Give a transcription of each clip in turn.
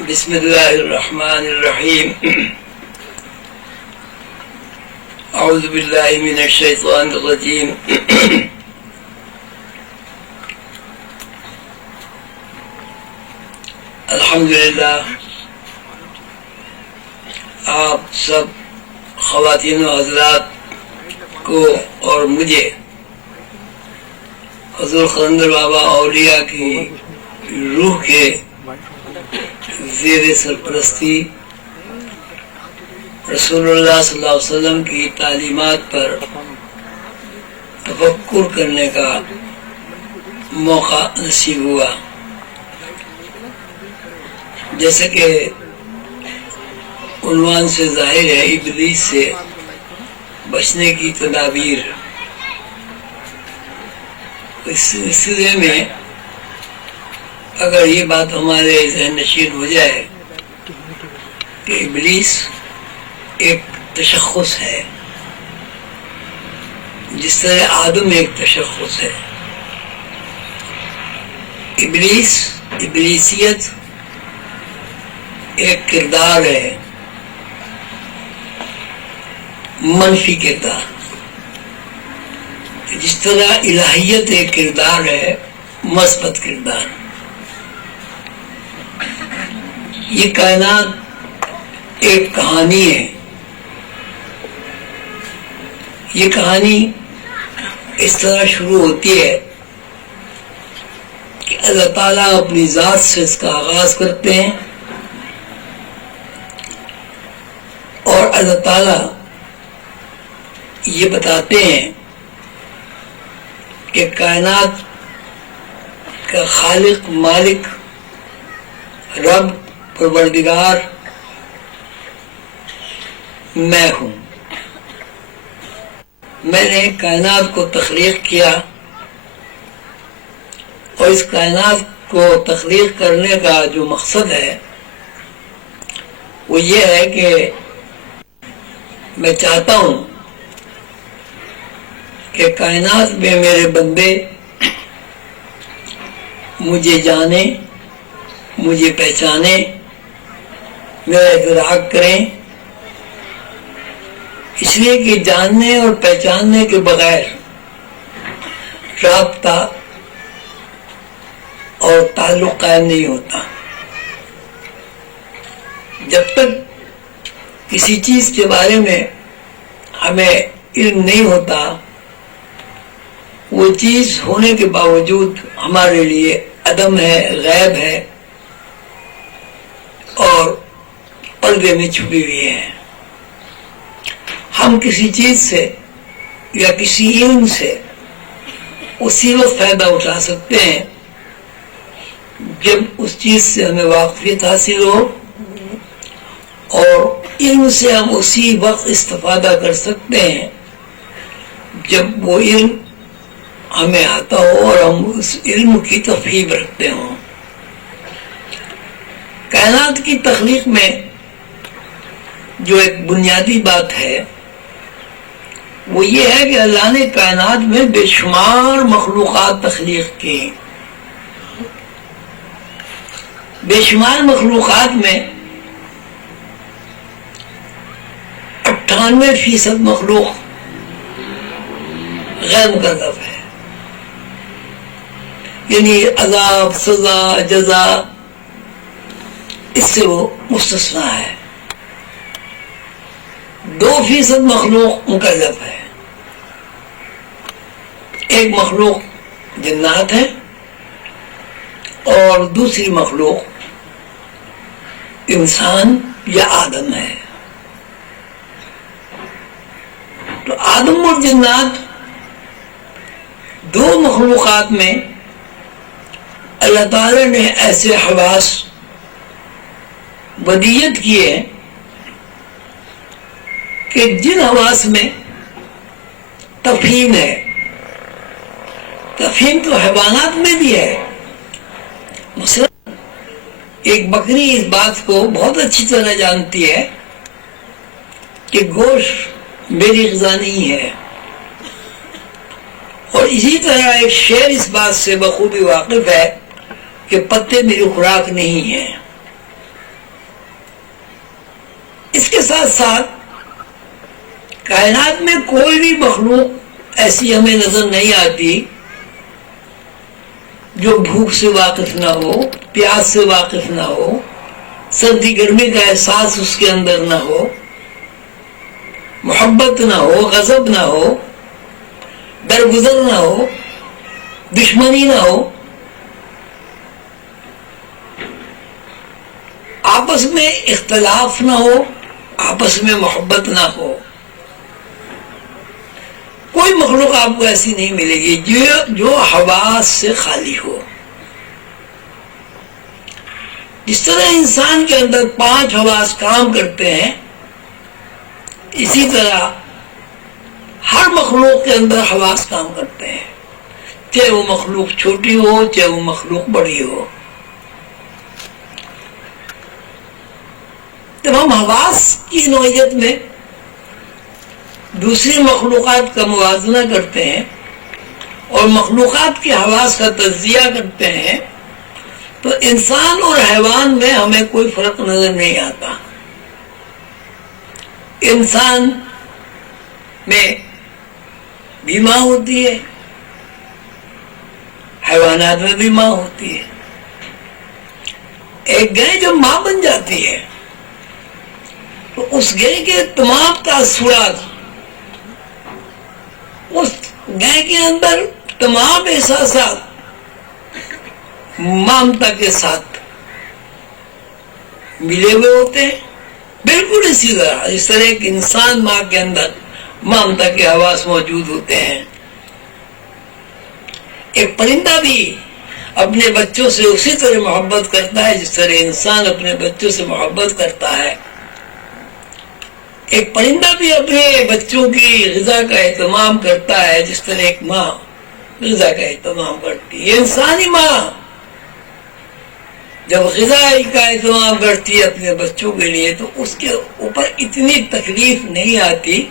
بسم اللہ الرحمن الرحیم اعوذ باللہ من الشیطان الرجیم الحمدللہ آپ سب خواتین و حضرات کو اور مجھے حضور قلندر بابا اولیاء کی روح کے زیر سرپرستی رسول اللہ صلی اللہ علیہ وسلم کی تعلیمات پر تفکر کرنے کا موقع نصیب ہوا. جیسے کہ عنوان سے ظاہر ہے، ابلیس سے بچنے کی تدابیر. اس سلسلے میں اگر یہ بات ہمارے ذہن نشین ہو جائے کہ ابلیس ایک تشخص ہے، جس طرح آدم ایک تشخص ہے. ابلیسیت ایک کردار ہے، منفی کردار. جس طرح الہیت ایک کردار ہے، مثبت کردار. یہ کائنات ایک کہانی ہے. یہ کہانی اس طرح شروع ہوتی ہے کہ اللہ تعالیٰ اپنی ذات سے اس کا آغاز کرتے ہیں، اور اللہ تعالیٰ یہ بتاتے ہیں کہ کائنات کا خالق، مالک، رب، پروردگار میں ہوں. میں نے کائنات کو تخلیق کیا، اور اس کائنات کو تخلیق کرنے کا جو مقصد ہے وہ یہ ہے کہ میں چاہتا ہوں کہ کائنات میں میرے بندے مجھے جانے، مجھے پہچانے، میرا ادراک کریں. اس لیے کہ جاننے اور پہچاننے کے بغیر رابطہ اور تعلق قائم نہیں ہوتا. جب تک کسی چیز کے بارے میں ہمیں علم نہیں ہوتا، وہ چیز ہونے کے باوجود ہمارے لیے عدم ہے، غیب ہے، اور پردے میں چھپی ہوئی ہے. ہم کسی چیز سے یا کسی علم سے اسی وقت فائدہ اٹھا سکتے ہیں جب اس چیز سے ہمیں واقفیت حاصل ہو، اور علم سے ہم اسی وقت استفادہ کر سکتے ہیں جب وہ علم ہمیں آتا ہو اور ہم اس علم کی تفہیم رکھتے ہوں. کائنات کی تخلیق میں جو ایک بنیادی بات ہے وہ یہ ہے کہ اللہ نے کائنات میں بے شمار مخلوقات تخلیق کی. بے شمار مخلوقات میں 98% مخلوق غیر مکلف ہے، یعنی عذاب، سزا، جزا اس سے وہ مستثنیٰ ہے. 2% مخلوق مکلف ہے. ایک مخلوق جنات ہے اور دوسری مخلوق انسان یا آدم ہے. تو آدم اور جنات دو مخلوقات میں اللہ تعالی نے ایسے حواس ودیت کیے کہ جن حواس میں تفہیم ہے. تفہیم تو حیوانات میں بھی ہے. مثلا ایک بکری اس بات کو بہت اچھی طرح جانتی ہے کہ گوشت میری غذا نہیں ہے، اور اسی طرح ایک شیر اس بات سے بخوبی واقف ہے کہ پتے میری خوراک نہیں ہے. اس کے ساتھ ساتھ کائنات میں کوئی بھی مخلوق ایسی ہمیں نظر نہیں آتی جو بھوک سے واقف نہ ہو، پیاس سے واقف نہ ہو، سردی گرمی کا احساس اس کے اندر نہ ہو، محبت نہ ہو، غضب نہ ہو، درگزر نہ ہو، دشمنی نہ ہو، آپس میں اختلاف نہ ہو، آپس میں محبت نہ ہو. کوئی مخلوق آپ کو ایسی نہیں ملے گی جو حواس سے خالی ہو. جس طرح انسان کے اندر 5 حواس کام کرتے ہیں، اسی طرح ہر مخلوق کے اندر حواس کام کرتے ہیں، چاہے وہ مخلوق چھوٹی ہو چاہے وہ مخلوق بڑی ہو. جب ہم حواس کی نوعیت میں دوسری مخلوقات کا موازنہ کرتے ہیں اور مخلوقات کے حواس کا تجزیہ کرتے ہیں تو انسان اور حیوان میں ہمیں کوئی فرق نظر نہیں آتا. انسان میں بھی ماں ہوتی ہے، حیوانات میں بھی ماں ہوتی ہے. ایک گائے جب ماں بن جاتی ہے تو اس گائے کے تمام تاثرات، اس گائے کے اندر تمام احساسات ممتا کے ساتھ ملے ہوئے ہوتے ہیں. بالکل اسی طرح جس طرح ایک انسان ماں کے اندر ممتا کے حواس موجود ہوتے ہیں، ایک پرندہ بھی اپنے بچوں سے اسی طرح محبت کرتا ہے جس طرح انسان اپنے بچوں سے محبت کرتا ہے. ایک پرندہ بھی اپنے بچوں کی غذا کا اہتمام کرتا ہے جس طرح ایک ماں غذا کا اہتمام کرتی ہے. انسانی ماں جب غذا کا اہتمام کرتی ہے اپنے بچوں کے لیے تو اس کے اوپر اتنی تکلیف نہیں آتی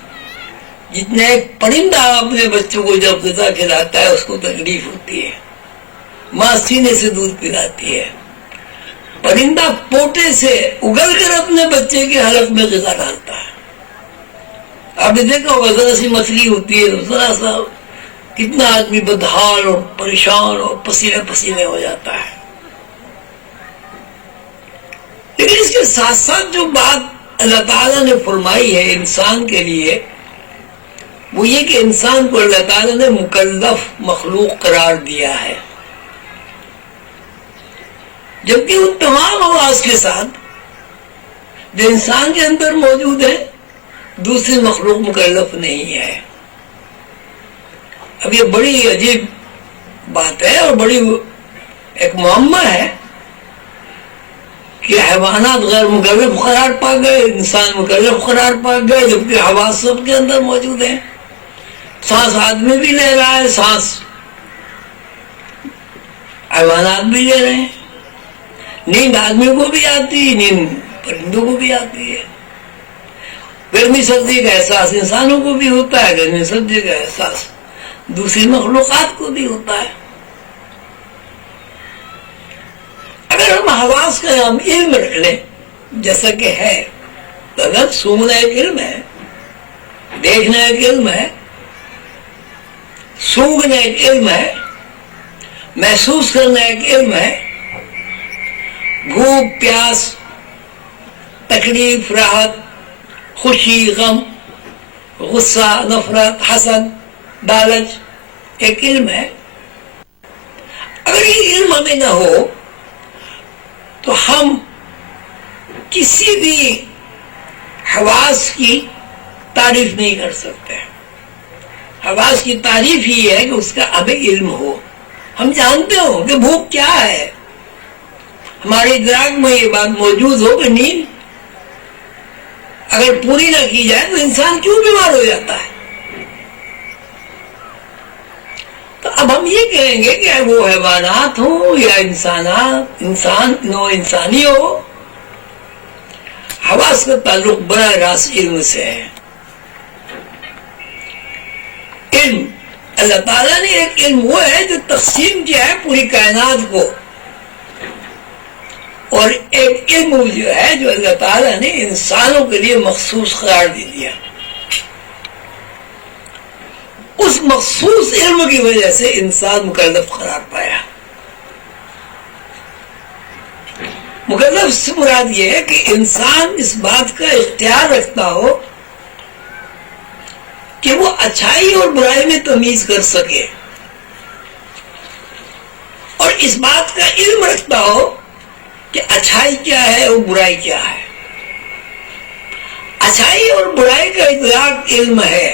جتنا ایک پرندہ اپنے بچوں کو جب غذا کھلاتا ہے اس کو تکلیف ہوتی ہے. ماں سینے سے دودھ پلاتی ہے، پرندہ پوٹے سے اگل کر اپنے بچے کے حلق میں غذا ڈالتا ہے. آپ نے دیکھا ہوگا ذرا سی مچھلی ہوتی ہے تو ذرا سا کتنا آدمی بدحال اور پریشان اور پسینے پسینے ہو جاتا ہے. لیکن اس کے ساتھ ساتھ جو بات اللہ تعالیٰ نے فرمائی ہے انسان کے لیے وہ یہ کہ انسان کو اللہ تعالیٰ نے مکلف مخلوق قرار دیا ہے، جبکہ ان تمام حواس کے ساتھ جو انسان کے اندر موجود ہے دوسری مخلوق مکلف نہیں ہے. اب یہ بڑی عجیب بات ہے اور بڑی ایک معمہ ہے کہ حیوانات غیر مکلف قرار پا گئے، انسان مکلف قرار پا گئے، جبکہ حواس سب کے اندر موجود ہیں. سانس آدمی بھی لے رہا ہے، سانس حیوانات بھی لے رہے ہیں، نیند آدمی کو بھی آتی ہے، نیند پرندوں کو بھی آتی ہے. گرمی سردی کا احساس انسانوں کو بھی ہوتا ہے، گرمی سردی کا احساس دوسری مخلوقات کو بھی ہوتا ہے. اگر ہم حواس کا ہم علم رکھ لیں جیسا کہ ہے تو اگر سونگنا ایک علم ہے، دیکھنا ایک علم ہے، سونگنا ایک علم ہے، محسوس کرنا ایک علم ہے، بھوک پیاس تکلیف راحت خوشی غم غصہ نفرت حسد لالچ ایک علم ہے. اگر یہ علم ہمیں نہ ہو تو ہم کسی بھی حواس کی تعریف نہیں کر سکتے. حواس کی تعریف ہی ہے کہ اس کا ہمیں علم ہو، ہم جانتے ہو کہ بھوک کیا ہے، ہمارے ادراک میں یہ بات موجود ہو کہ نیند اگر پوری نہ کی جائے تو انسان کیوں بیمار ہو جاتا ہے. تو اب ہم یہ کہیں گے کہ وہ حیوانات ہوں یا انسان نو انسانی ہو، حواس کا تعلق براہ راست علم سے ہے. علم اللہ تعالیٰ نے ایک علم وہ ہے جو تقسیم کیا ہے پوری کائنات کو. اور ایک علم جو ہے جو اللہ تعالیٰ نے انسانوں کے لیے مخصوص قرار دے دیا. اس مخصوص علم کی وجہ سے انسان مکلف قرار پایا. مکلف سے مراد یہ ہے کہ انسان اس بات کا اختیار رکھتا ہو کہ وہ اچھائی اور برائی میں تمیز کر سکے، اور اس بات کا علم رکھتا ہو کہ اچھائی کیا ہے اور برائی کیا ہے. اچھائی اور برائی کا ادراک علم ہے.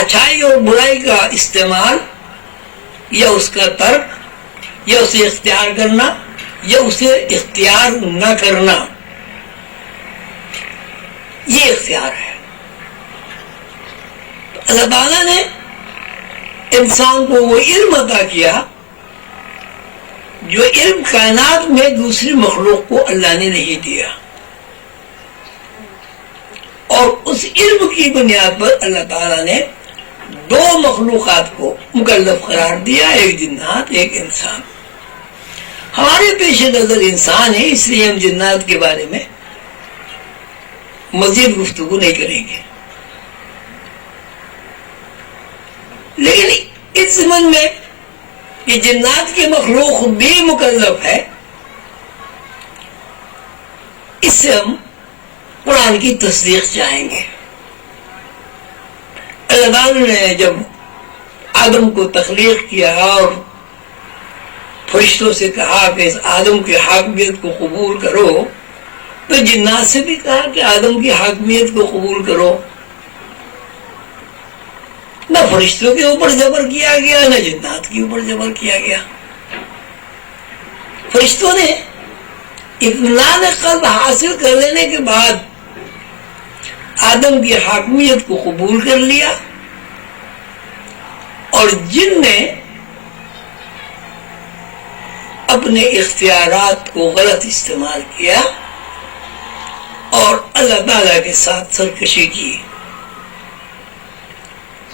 اچھائی اور برائی کا استعمال یا اس کا ترک یا اسے اختیار کرنا یا اسے اختیار نہ کرنا، یہ اختیار ہے. تو اللہ تعالیٰ نے انسان کو وہ علم عطا کیا جو علم کائنات میں دوسری مخلوق کو اللہ نے نہیں دیا، اور اس علم کی بنیاد پر اللہ تعالیٰ نے دو مخلوقات کو مکلف قرار دیا، ایک جنات ایک انسان. ہمارے پیش نظر انسان ہے، اس لیے ہم جنات کے بارے میں مزید گفتگو نہیں کریں گے. لیکن اس ضمن میں کہ جنات کی مخلوق بھی مکلف ہے، اس سے ہم قرآن کی تصدیق چاہیں گے. اللہ تعالیٰ نے جب آدم کو تخلیق کیا اور فرشتوں سے کہا کہ اس آدم کی حاکمیت کو قبول کرو، تو جنات سے بھی کہا کہ آدم کی حاکمیت کو قبول کرو. نہ فرشتوں کے اوپر جبر کیا گیا نہ جنات کے اوپر جبر کیا گیا. فرشتوں نے اطمینان قلب حاصل کر لینے کے بعد آدم کی حاکمیت کو قبول کر لیا، اور جن نے اپنے اختیارات کو غلط استعمال کیا اور اللہ تعالیٰ کے ساتھ سرکشی کی.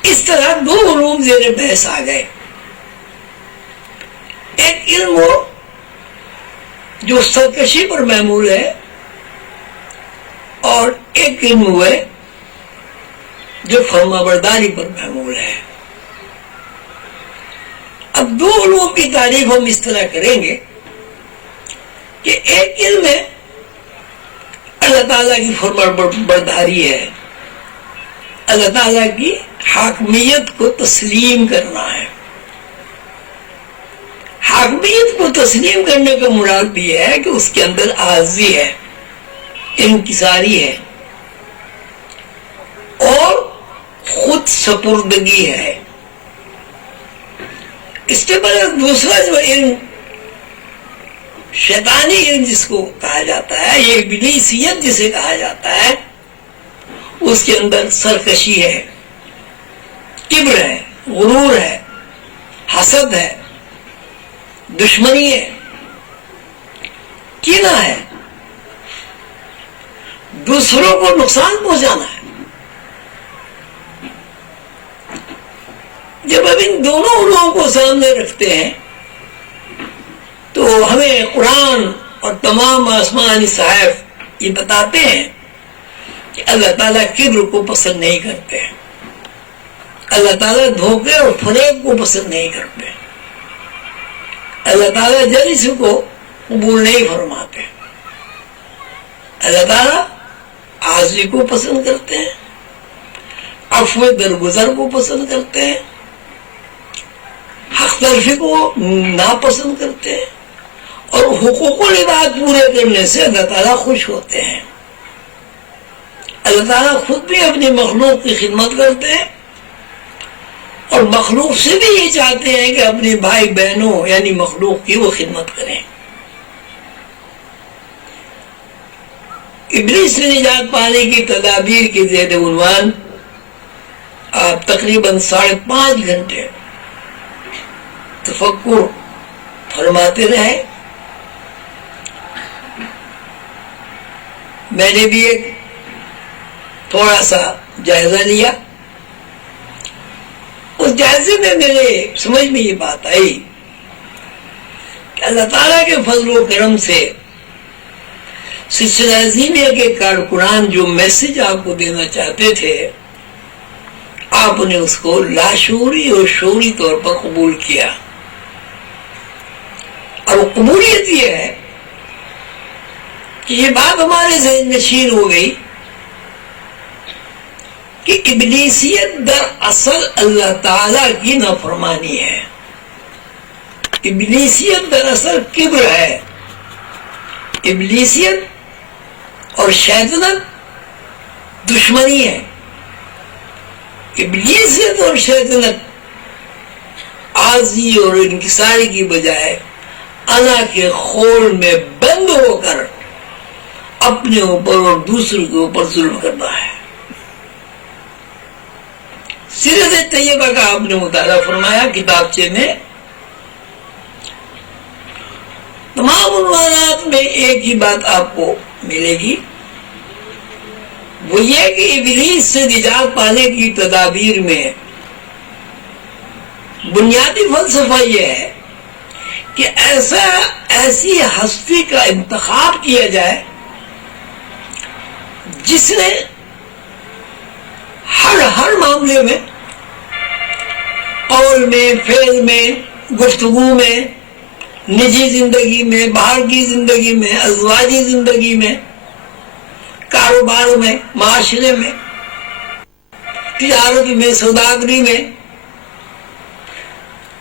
اس طرح دو علوم زیر بحث آ گئے. ایک علم ہو جو سرکشی پر معمول ہے، اور ایک علم ہوئے جو فرما برداری پر معمول ہے. اب دو علوم کی تعریف ہم اس طرح کریں گے کہ ایک علم ہے اللہ تعالیٰ کی فرما برداری ہے، اللہ تعالیٰ کی حاکمیت کو تسلیم کرنا ہے. حاکمیت کو تسلیم کرنے کا مراد بھی ہے کہ اس کے اندر عاجزی ہے، انکساری ہے اور خود سپردگی ہے. اس کے بعد دوسرا جو علم شیطانی علم جس کو کہا جاتا ہے، یہ ابلیسیت جسے کہا جاتا ہے، اس کے اندر سرکشی ہے، کبر ہے، غرور ہے، حسد ہے، دشمنی ہے، کینہ ہے، دوسروں کو نقصان پہنچانا ہے. جب اب ان دونوں علوم کو سامنے رکھتے ہیں تو ہمیں قرآن اور تمام آسمانی صحائف یہ بتاتے ہیں کہ اللہ تعالیٰ کبر کو پسند نہیں کرتے، اللہ تعالیٰ دھوکے اور فریب کو پسند نہیں کرتے، اللہ تعالیٰ جلسے کو قبول نہیں فرماتے. اللہ تعالیٰ عاجزی کو پسند کرتے ہیں، عفو درگزر کو پسند کرتے ہیں، حق تلفی کو ناپسند کرتے ہیں، اور حقوق العباد پورے کرنے سے اللہ تعالیٰ خوش ہوتے ہیں. اللہ تعالیٰ خود بھی اپنی مخلوق کی خدمت کرتے ہیں اور مخلوق سے بھی یہ چاہتے ہیں کہ اپنے بھائی بہنوں یعنی مخلوق کی وہ خدمت کریں. ابلیس سے نجات پانے کی تدابیر کے زیر عنوان آپ تقریباً 5.5 گھنٹے تفکر فرماتے رہے. میں نے بھی ایک تھوڑا سا جائزہ لیا. اس جائزے میں میرے سمجھ میں یہ بات آئی کہ اللہ تعالیٰ کے فضل و کرم سے سلسلہ عظیمیہ کے کارکنان جو میسج آپ کو دینا چاہتے تھے، آپ نے اس کو لاشعوری اور شعوری طور پر قبول کیا. اور قبولیت یہ ہے کہ یہ بات ہمارے ذہن نشین ہو گئی کہ ابلیسیت دراصل اللہ تعالیٰ کی نافرمانی ہے. ابلیسیت دراصل کبر ہے. ابلیسیت اور شیطنت دشمنی ہے. ابلیسیت اور شیطنت عاجزی اور انکساری کی بجائے انا کے خول میں بند ہو کر اپنے اوپر اور دوسروں کے اوپر ظلم کرنا ہے. سیرت طیبہ کا آپ نے مطالعہ فرمایا کتابچے میں، تمام عنوانات میں ایک ہی بات آپ کو ملے گی، وہ یہ کہ ابلیس سے نجات پانے کی تدابیر میں بنیادی فلسفہ یہ ہے کہ ایسی ہستی کا انتخاب کیا جائے جس نے ہر معاملے میں، قول میں، فعل میں، گفتگو میں، نجی زندگی میں، باہر کی زندگی میں، ازواجی زندگی میں، کاروبار میں، معاشرے میں، تجارت میں، سوداگری میں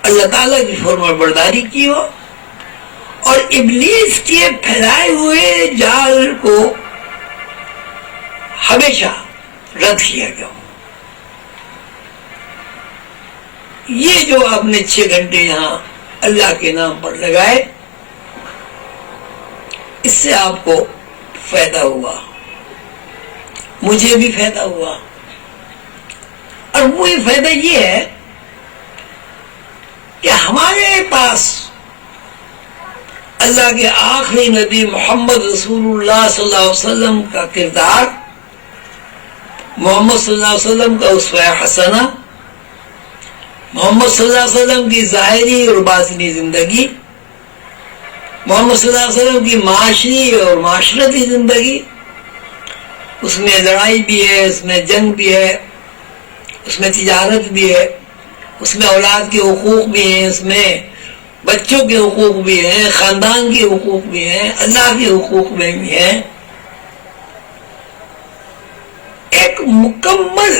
اللہ تعالیٰ کی فرما برداری کی ہو اور ابلیس کے پھیلائے ہوئے جال کو ہمیشہ رد کیا گیا. یہ جو آپ نے 6 گھنٹے یہاں اللہ کے نام پر لگائے، اس سے آپ کو فائدہ ہوا، مجھے بھی فائدہ ہوا. اور وہی فائدہ یہ ہے کہ ہمارے پاس اللہ کے آخری نبی محمد رسول اللہ صلی اللہ علیہ وسلم کا کردار، محمد صلی اللہ علیہ وسلم کا اسوہ حسنہ، محمد صلی اللہ علیہ وسلم کی ظاہری اور باطنی زندگی، محمد صلی اللہ علیہ وسلم کی معاشری اور معاشرتی زندگی، اس میں لڑائی بھی ہے، اس میں جنگ بھی ہے، اس میں تجارت بھی ہے، اس میں اولاد کے حقوق بھی ہیں، اس میں بچوں کے حقوق بھی ہیں، خاندان کے حقوق بھی ہیں، اللہ کے حقوق میں بھی ہیں. ایک مکمل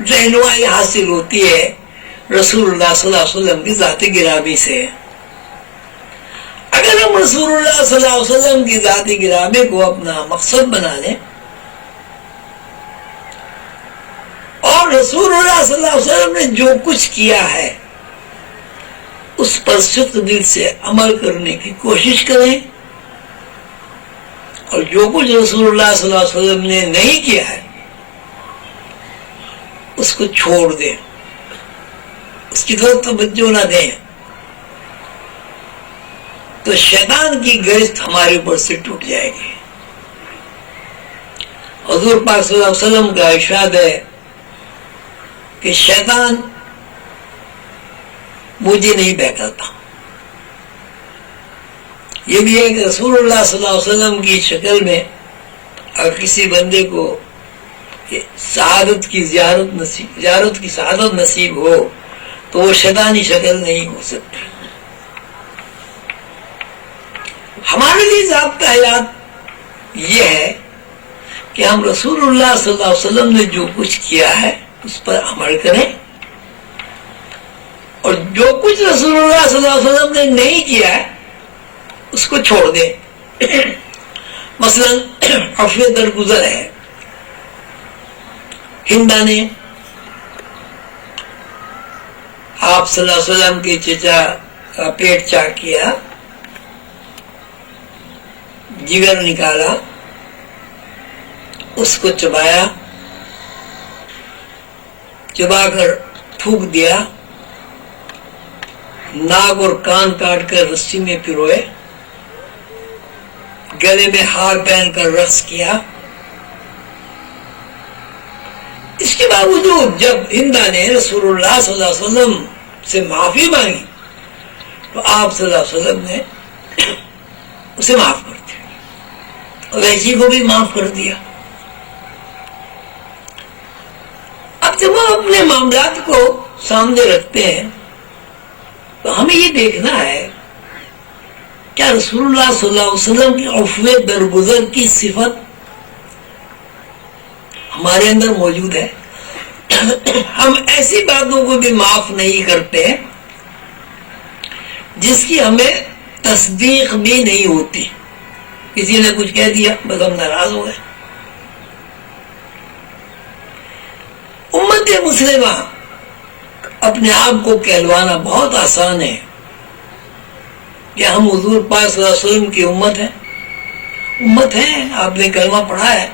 رہنمائی حاصل ہوتی ہے رسول اللہ صلی اللہ علیہ وسلم کی ذات گرامی سے. اگر ہم رسول اللہ صلی اللہ علیہ وسلم کی ذات گرامی کو اپنا مقصد بنا لیں اور رسول اللہ صلی اللہ علیہ وسلم نے جو کچھ کیا ہے اس پر صدق دل سے عمل کرنے کی کوشش کریں، اور جو کچھ رسول اللہ صلی اللہ علیہ وسلم نے نہیں کیا ہے اس کو چھوڑ دیں، اس کی طرف توجہ نہ دیں، تو شیطان کی گرفت ہمارے اوپر سے ٹوٹ جائے گی. حضور پاک صلی اللہ علیہ وسلم کا ارشاد ہے کہ شیطان مجھے نہیں بہکاتا. یہ بھی ہے کہ رسول اللہ صلی اللہ علیہ وسلم کی شکل میں اگر کسی بندے کو سعادت کی زیارت کی سعادت نصیب ہو تو وہ شیطانی شکل نہیں ہو سکتی. ہمارے لیے ضابطہ حیات یہ ہے کہ ہم رسول اللہ صلی اللہ علیہ وسلم نے جو کچھ کیا ہے اس پر عمل کریں، اور جو کچھ رسول اللہ صلی اللہ علیہ وسلم نے نہیں کیا ہے اس کو چھوڑ دیں. مثلا عفو درگزر ہے. ہندا نے آپ صلی اللہ علیہ وسلم کے چچا کا پیٹ چاک کیا، جگر نکالا، اس کو چبایا، چبا کر تھوک دیا، ناک اور کان کاٹ کر رسی میں پروئے، گلے میں ہار پہن کر رقص کیا. اس کے باوجود جب ہندا نے رسول اللہ صلی اللہ علیہ وسلم سے معافی مانگی تو آپ صلی اللہ علیہ وسلم نے اسے معاف کر دیا، ویسی کو بھی معاف کر دیا۔ اب جب ہم اپنے معاملات کو سامنے رکھتے ہیں تو ہمیں یہ دیکھنا ہے کیا رسول اللہ صلی اللہ علیہ وسلم کی عفو درگزر کی صفت ہمارے اندر موجود ہے؟ ہم ایسی باتوں کو بھی معاف نہیں کرتے جس کی ہمیں تصدیق بھی نہیں ہوتی۔ کسی نے کچھ کہہ دیا بس ہم ناراض ہو گئے۔ امت مسلمہ اپنے آپ کو کہلوانا بہت آسان ہے کہ ہم حضور پاک صلی اللہ علیہ وسلم کی امت ہے، آپ نے کلمہ پڑھا ہے،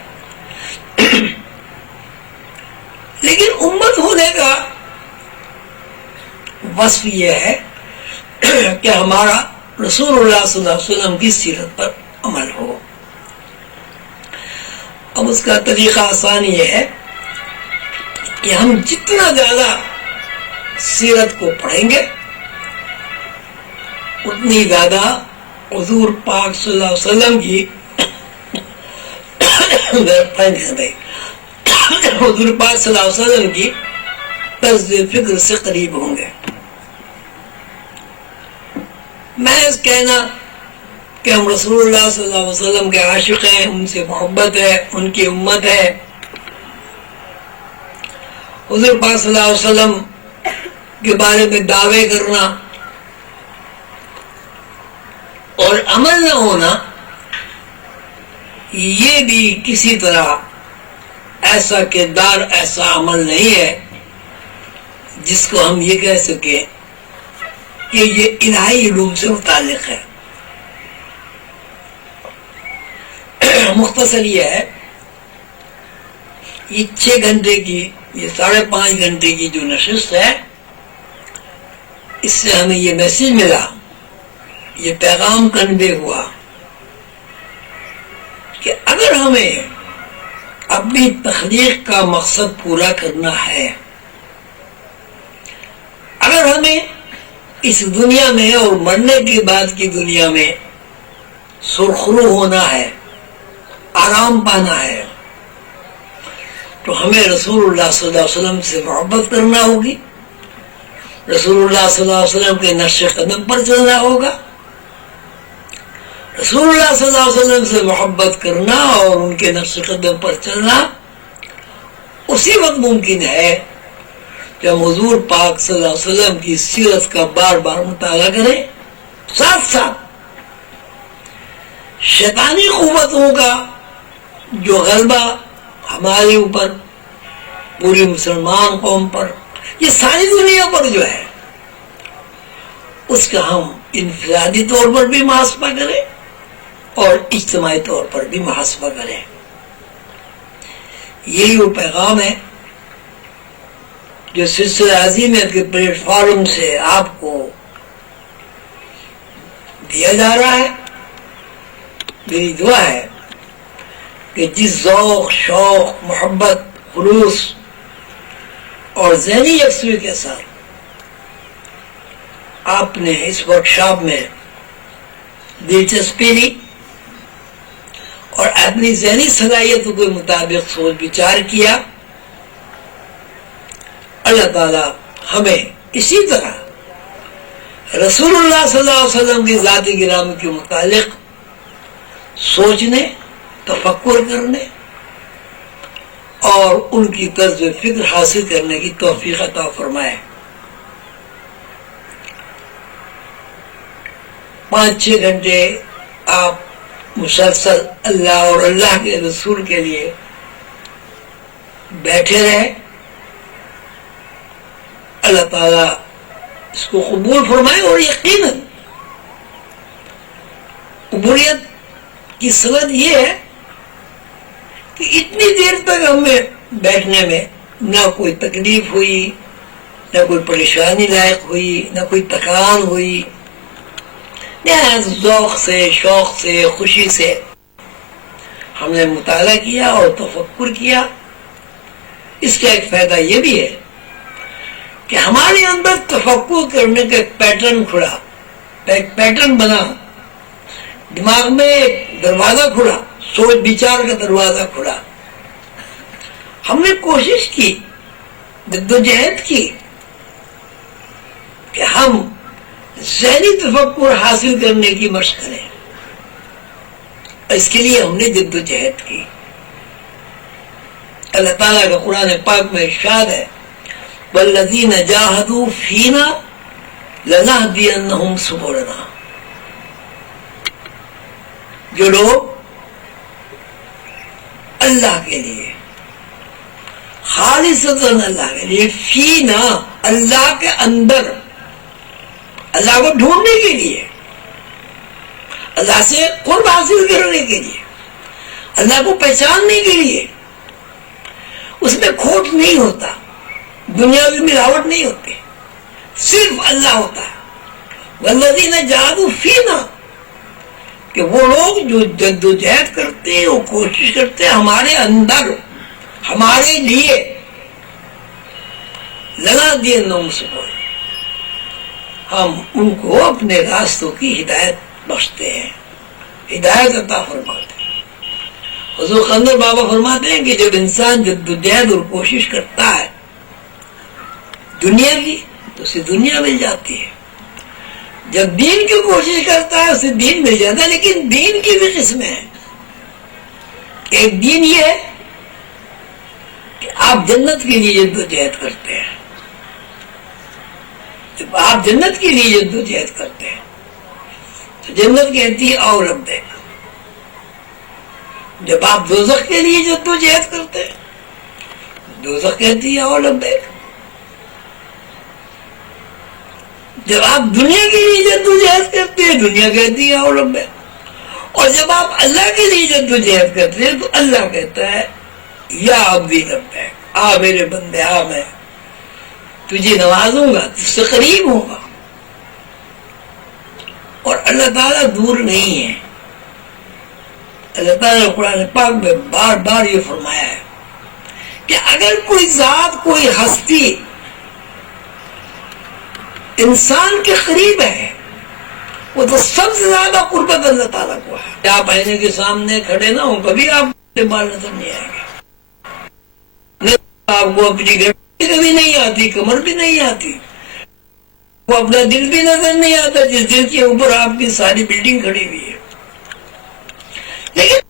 لیکن امت ہونے کا وصف یہ ہے کہ ہمارا رسول اللہ صلی اللہ علیہ وسلم کی سیرت پر عمل ہو۔ اب اس کا طریقہ آسان یہ ہے کہ ہم جتنا زیادہ سیرت کو پڑھیں گے اتنی زیادہ حضور پاک صلی اللہ علیہ وسلم کی حضور پاک صلی اللہ علیہ وسلم کی طرز فکر سے قریب ہوں گے۔ محض کہنا کہ ہم رسول اللہ صلی اللہ علیہ وسلم کے عاشق ہیں، ان سے محبت ہے، ان کی امت ہے، حضور پاک صلی اللہ علیہ وسلم کے بارے میں دعوے کرنا اور عمل نہ ہونا، یہ بھی کسی طرح ایسا کردار، ایسا عمل نہیں ہے جس کو ہم یہ کہہ سکیں کہ یہ الہی علوم سے متعلق ہے۔ مختصر یہ ہے، یہ 6 گھنٹے کی، یہ 5.5 گھنٹے کی جو نشست ہے، اس سے ہمیں یہ میسج ملا، یہ پیغام کنوے ہوا کہ اگر ہمیں اپنی تخلیق کا مقصد پورا کرنا ہے، اگر ہمیں اس دنیا میں اور مرنے کے بعد کی دنیا میں سرخرو ہونا ہے، آرام پانا ہے، تو ہمیں رسول اللہ صلی اللہ علیہ وسلم سے محبت کرنا ہوگی، رسول اللہ صلی اللہ علیہ وسلم کے نقش قدم پر چلنا ہوگا۔ رسول اللہ صلی اللہ علیہ وسلم سے محبت کرنا اور ان کے نقش قدم پر چلنا اسی وقت ممکن ہے کہ ہم حضور پاک صلی اللہ علیہ وسلم کی سیرت کا بار بار مطالعہ کریں، ساتھ ساتھ شیطانی قوتوں کا جو غلبہ ہمارے اوپر، پوری مسلمان قوم پر، یہ ساری دنیا پر جو ہے، اس کا ہم انفرادی طور پر بھی محاسبہ کریں اور اجتماعی طور پر بھی محاسبہ کریں۔ یہی وہ پیغام ہے جو سلسلہ عظیمیت کے پلیٹ فارم سے آپ کو دیا جا رہا ہے۔ میری دعا ہے کہ جس ذوق، شوق، محبت، خلوص اور ذہنی یکسوئی کے ساتھ آپ نے اس ورکشاپ میں دلچسپی لی اور اپنی ذہنی صلاحیتوں کے مطابق سوچ بچار کیا، اللہ تعالی ہمیں اسی طرح رسول اللہ صلی اللہ علیہ وسلم کی ذات گرامی کے متعلق سوچنے، تفکر کرنے اور ان کی طرز فکر حاصل کرنے کی توفیق عطا فرمائے۔ 5-6 گھنٹے آپ مسلسل اللہ اور اللہ کے رسول کے لیے بیٹھے رہے، اللہ تعالیٰ اس کو قبول فرمائے۔ اور یقیناً قبولیت کی صورت یہ ہے کہ اتنی دیر تک ہمیں بیٹھنے میں نہ کوئی تکلیف ہوئی، نہ کوئی پریشانی لائق ہوئی، نہ کوئی تکرار ہوئی، ذوق سے، شوق سے، خوشی سے ہم نے مطالعہ کیا اور تفکر کیا۔ اس کا ایک فائدہ یہ بھی ہے کہ ہمارے اندر تفکر کرنے کا ایک پیٹرن کھلا، ایک پیٹرن بنا، دماغ میں ایک دروازہ کھلا، سوچ بچار کا دروازہ کھلا. ہم نے کوشش کی، جدوجہد کی کہ ہم ذہنی تفکر حاصل کرنے کی مشق کریں. اس کے لیے ہم نے جدوجہد کی. اللہ تعالیٰ کا قرآن پاک میں ارشاد ہے والذین جاہدوا فینا لنہدینہم سبلنا. جو لوگ اللہ کے لیے خالصتاً اللہ کے لیے، فینا اللہ کے اندر، اللہ کو ڈھونڈنے کے لیے، اللہ سے قرب حاصل کرنے کے لیے، اللہ کو پہچاننے کے لیے، اس میں کھوٹ نہیں ہوتا، دنیاوی ملاوٹ نہیں ہوتی، صرف اللہ ہوتا ہے. والذین جاہدوا فینا، کہ وہ لوگ جو جدوجہد کرتے ہیں، وہ کوشش کرتے ہیں ہمارے اندر، ہمارے لیے، لنہدینہم سبلنا، ہم ان کو اپنے راستوں کی ہدایت بخشتے ہیں، ہدایت عطا فرماتے ہیں. حضور قندر بابا فرماتے ہیں کہ جب انسان جدوجہد اور کوشش کرتا ہے دنیا کی، تو اسے دنیا مل جاتی ہے. جب دین کی کوشش کرتا ہے اسے دین مل جاتا ہے. لیکن دین کی بھی قسمیں ہیں. ایک دین یہ ہے کہ آپ جنت کے لیے جدوجہد کرتے ہیں. جب آپ جنت کے لیے جدوجہد کرتے ہیں تو جنت کہتی ہے آؤ لبیک. جب آپ دوزخ کے لیے جدوجہد کرتے ہیں دوزخ کہتی ہے آؤ لبیک. جب آپ دنیا کے لیے جدوجہد کرتے ہیں دنیا کہتی ہے آؤ لبیک. اور جب آپ اللہ کے لیے جدوجہد کرتے ہیں تو اللہ کہتا ہے یا عبدی لبیک، آ میرے بندے آ، میں تجھے نوازوں گا، تجھ سے قریب ہوں گا. اور اللہ تعالیٰ دور نہیں ہے. اللہ تعالیٰ نے قرآن پاک میں بار بار یہ فرمایا ہے کہ اگر کوئی ذات، کوئی ہستی انسان کے قریب ہے، وہ تو سب سے زیادہ قربت اللہ تعالیٰ کو ہے. آپ آئینے کے سامنے کھڑے نہ ہوں، کبھی آپ کے بال نظر نہیں آئیں گے. آپ کو اپنی گھڑی کبھی نہیں آتی، کمر بھی نہیں آتی، وہ اپنا دل بھی نظر نہیں آتا جس دل کے اوپر آپ کی ساری بلڈنگ کھڑی ہوئی ہے. لیکن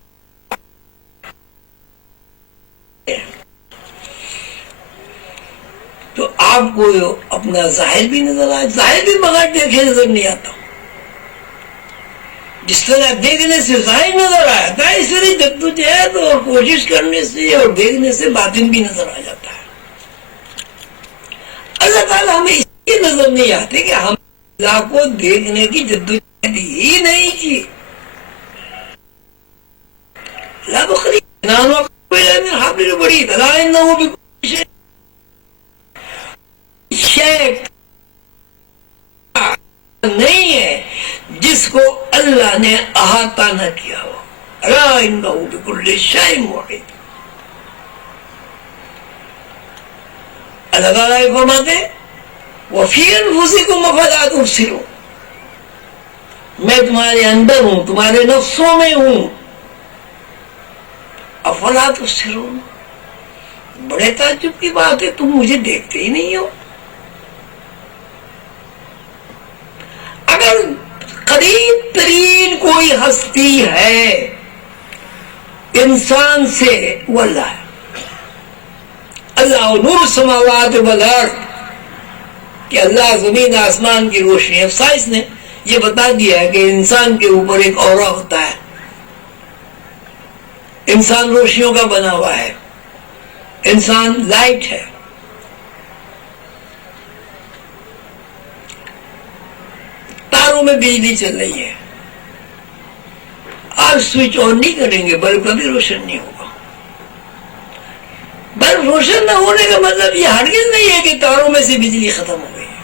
تو آپ کو اپنا ظاہر بھی نظر آئے، ظاہر بھی بغیر دیکھے نظر نہیں آتا. جس طرح دیکھنے سے ظاہر نظر آتا ہے، اس طرح جدوجہد اور کوشش کرنے سے اور دیکھنے سے باطن بھی نظر آ جاتا ہے. اللہ تعالیٰ ہمیں اس لیے نظر نہیں آتے کہ ہم اللہ کو دیکھنے کی جدوجہد ہی نہیں کی. اللہ تو خریب بڑی نہیں ہے جس کو اللہ نے احاطہ نہ کیا ہو. الا انہ بکل شیء محیط. اللہ تعالیٰ فرماتے وفی انفسکم افلا تبصرون، میں تمہارے اندر ہوں، تمہارے نفسوں میں ہوں. افلا تبصرون، بڑے تعجب کی بات ہے، تم مجھے دیکھتے ہی نہیں ہو. اگر قریب ترین کوئی ہستی ہے انسان سے وہ اللہ ہے. اللہ نور السماوات والارض، کہ اللہ زمین آسمان کی روشنی ہے. سائنس نے یہ بتا دیا ہے کہ انسان کے اوپر ایک اورا ہوتا ہے. انسان روشنیوں کا بنا ہوا ہے، انسان لائٹ ہے. تاروں میں بجلی چل رہی ہے، آپ سوئچ آن نہیں کریں گے بلب کبھی روشن نہیں ہوگا. بلب روشن نہ ہونے کا مطلب یہ ہرگز نہیں ہے کہ تاروں میں سے بجلی ختم ہو گئی ہے.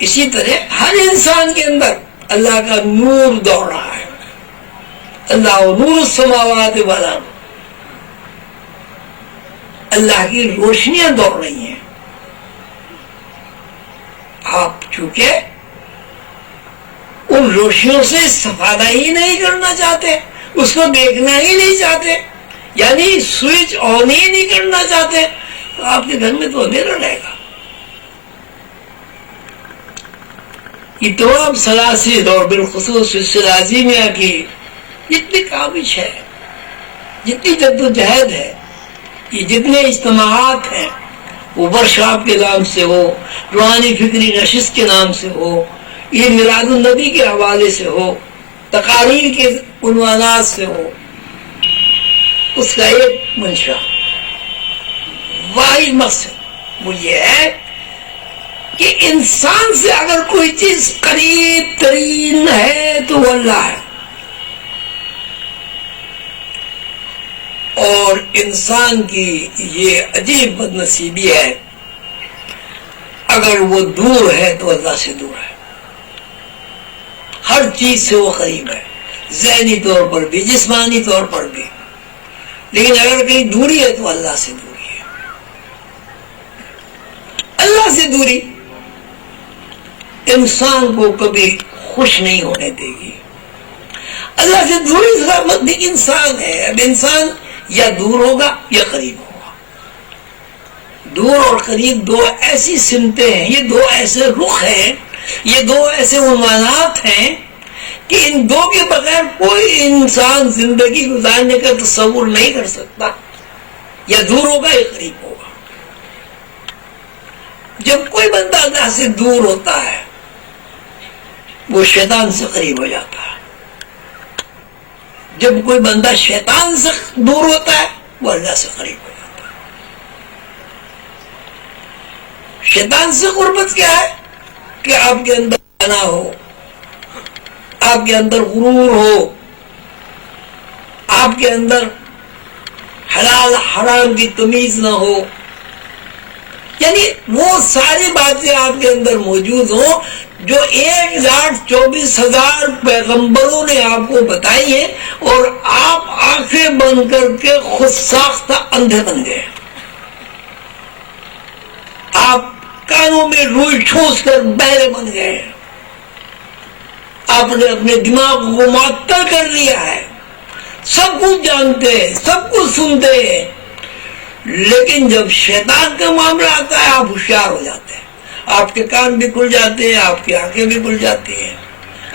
اسی طرح ہر انسان کے اندر اللہ کا نور دوڑ رہا ہے. اللہ نور السماوات والارض، اللہ کی روشنیاں دوڑ رہی ہیں. آپ چونکہ ان روشنیوں سے استفادہ ہی نہیں کرنا چاہتے، اس کو دیکھنا ہی نہیں چاہتے، یعنی سوئچ آن ہی نہیں کرنا چاہتے، تو آپ کے گھر میں تو اندھیرا رہے گا۔ یہ تمام سلاسل اور بالخصوص لازمیہ کی جتنی کاوش ہے، جتنی جدوجہد ہے، یہ جتنے اجتماعات ہیں، وہ ورکشاپ کے نام سے ہو، روحانی فکری نشست کے نام سے ہو، یہ میلاد النبی کے حوالے سے ہو، تقاریر کے عنوانات سے ہو، اس کا ایک منشا، واحد مقصد وہ یہ ہے کہ انسان سے اگر کوئی چیز قریب ترین ہے تو وہ اللہ ہے، اور انسان کی یہ عجیب بد نصیبی ہے، اگر وہ دور ہے تو اللہ سے دور ہے، ہر چیز سے وہ قریب ہے، ذہنی طور پر بھی، جسمانی طور پر بھی، لیکن اگر کہیں دوری ہے تو اللہ سے دوری ہے۔ اللہ سے دوری انسان کو کبھی خوش نہیں ہونے دے گی۔ اللہ سے دوری سلامت بھی انسان ہے، اب انسان یا دور ہوگا یا قریب ہوگا۔ دور اور قریب دو ایسی سمتیں ہیں، یہ دو ایسے رخ ہیں، یہ دو ایسے عنوانات ہیں کہ ان دو کے بغیر کوئی انسان زندگی گزارنے کا تصور نہیں کر سکتا، یا دور ہوگا یا قریب ہوگا۔ جب کوئی بندہ اللہ سے دور ہوتا ہے وہ شیطان سے قریب ہو جاتا ہے، جب کوئی بندہ شیطان سے دور ہوتا ہے وہ اللہ سے قریب ہو جاتا ہے۔ شیطان سے قربت کیا ہے کہ آپ کے اندر انا ہو، آپ کے اندر غرور ہو، آپ کے اندر حلال حرام کی تمیز نہ ہو، یعنی وہ ساری باتیں آپ کے اندر موجود ہوں جو 1,24,000 پیغمبروں نے آپ کو بتائی ہیں، اور آپ آنکھیں بند کر کے خود ساختہ اندھے بن گئے، آپ کانوں میں روئی ٹھوس کر بہرے بن گئے، آپ نے اپنے دماغ کو معطل کر لیا ہے، سب کچھ جانتے ہیں، سب کچھ سنتے ہیں، لیکن جب شیطان کا معاملہ آتا ہے آپ ہوشیار ہو جاتے ہیں، آپ کے کان بھی کھل جاتے ہیں، آپ کی آنکھیں بھی کھل جاتی ہیں،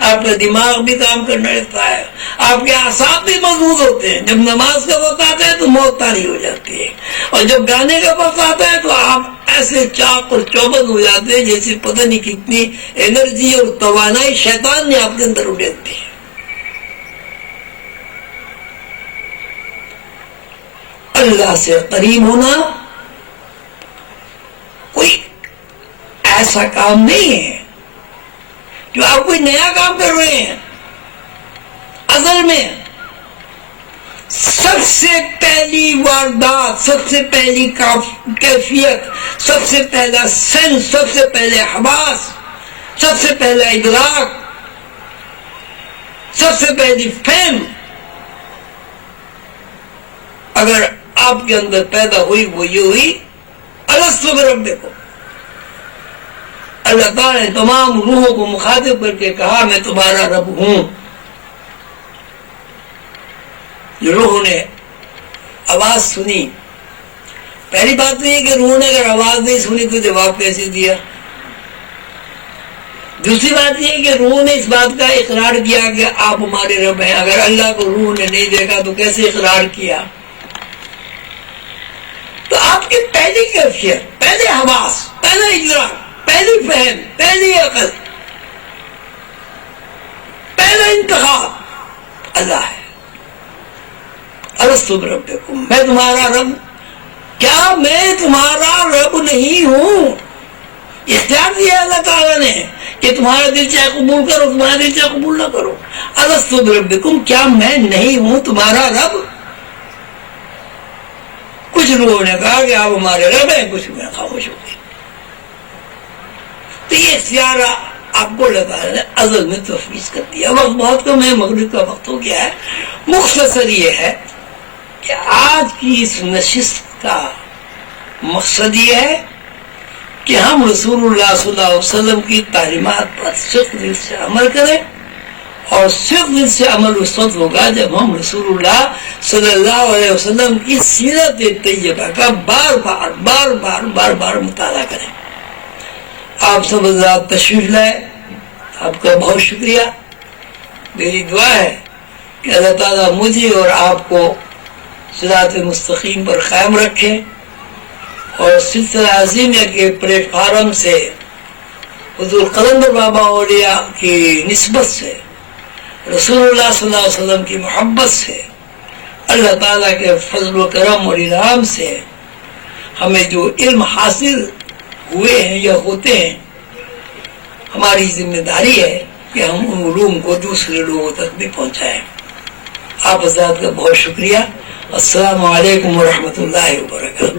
آپ کا دماغ بھی کام کرنے لگتا ہے، آپ کے اعصاب بھی مضبوط ہوتے ہیں۔ جب نماز کا وقت آتا ہے تو موت طاری ہو جاتی ہے، اور جب گانے کا وقت آتا ہے تو آپ ایسے چاق اور چوبند ہو جاتے ہیں جیسے پتہ نہیں کتنی انرجی اور توانائی شیطان نے آپ کے اندر اڑیل دی ہے۔ اللہ سے قریب ہونا کوئی ایسا کام نہیں ہے جو آپ کوئی نیا کام کر رہے ہیں۔ اصل میں سب سے پہلی واردات، سب سے پہلی کیفیت، سب سے پہلا سینس، سب سے پہلے حواس، سب سے پہلا ادراک، سب سے پہلی فہم اگر آپ کے اندر پیدا ہوئی وہ یہ ہوئی الستو بربکم۔ اللہ تعالیٰ نے تمام روحوں کو مخاطب کر کے کہا میں تمہارا رب ہوں۔ جو روح نے آواز سنی، پہلی بات تو یہ کہ روح نے اگر آواز نہیں سنی تو جواب کیسے دیا؟ دوسری بات یہ کہ روح نے اس بات کا اقرار کیا کہ آپ ہمارے رب ہیں، اگر اللہ کو روح نے نہیں دیکھا تو کیسے اقرار کیا؟ تو آپ کی پہلی کیفیت، پہلے حواس، پہلا ادراک، پہلی فہم، پہلی عقل، پہلا انتخاب اللہ ہے۔ الستو بربکم، میں تمہارا رب، کیا میں تمہارا رب نہیں ہوں؟ اختیار دیا اللہ تعالیٰ نے کہ تمہارا دل چاہے قبول کرو، تمہارا دل چاہے قبول نہ کرو۔ الستو بربکم، کیا میں نہیں ہوں تمہارا رب؟ کچھ لوگوں نے کہا کہ آپ ہمارے رب ہیں، کچھ میں خاموش ہو گئی۔ تو یہ اختیار آپ کو اللہ تعالیٰ نے ازل میں تفویض کر دیا۔ وقت بہت کم ہے، مغرب کا وقت ہو گیا ہے، مختصر یہ ہے کہ آج کی اس نشست کا مقصد یہ ہے کہ ہم رسول اللہ صلی اللہ علیہ وسلم کی تعلیمات پر سخت دل سے عمل کریں، اور صرف دل سے عمل اس وقت ہوگا جب ہم رسول اللہ صلی اللہ علیہ وسلم کی سیرت طیبہ کا بار بار بار بار بار بار مطالعہ کریں. آپ سب حضرات تشریف لائے، آپ کا بہت شکریہ. میری دعا ہے کہ اللہ تعالیٰ مجھے اور آپ کو صراط مستقیم پر قائم رکھے، اور سلسلہ عظیمیہ کے پلیٹ فارم سے حضور قلندر بابا اولیاء کی نسبت سے، رسول اللہ صلی اللہ علیہ وسلم کی محبت سے، اللہ تعالیٰ کے فضل و کرم اور انعام سے ہمیں جو علم حاصل ہوئے ہیں یا ہوتے ہیں، ہماری ذمہ داری ہے کہ ہم ان علوم کو دوسرے لوگوں تک بھی پہنچائیں. آپ حضرات کا بہت شکریہ. السلام علیکم ورحمۃ اللہ وبرکاتہ.